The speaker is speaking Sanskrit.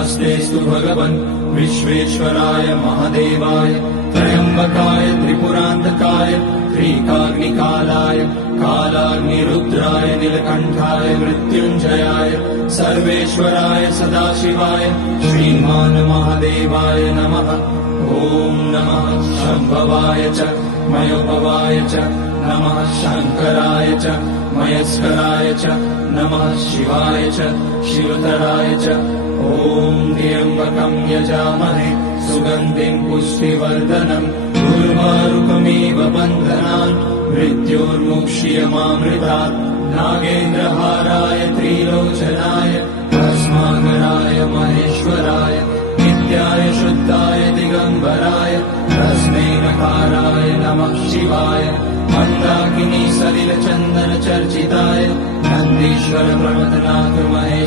नमस्तेऽस्तु भगवन् विश्वेश्वराय महादेवाय त्र्यम्बकाय त्रिपुरान्तकाय त्रिकाग्निकालाय कालाग्निरुद्राय नीलकण्ठाय मृत्युञ्जयाय सर्वेश्वराय सदाशिवाय श्रीमान् महादेवाय नमः। ॐ नमः शम्भवाय च मयोभवाय च नमः शङ्कराय च मयस्कराय च नमः शिवाय च शिवतराय च। ॐ त्र्यम्बकं यजामहे सुगन्धिं पुष्टिवर्धनम् उर्वारुकमिव बन्धनान् मृत्योर्मुक्ष्यमामृतात्। नागेन्द्रहाराय त्रिलोचनाय भस्माकराय महेश्वराय नित्याय शुद्धाय दिगम्बराय तस्मै नकाराय नमः शिवाय। मन्दाकिनी सलिलचन्दन चर्चिताय नन्दीश्वर प्रमथनाथ महे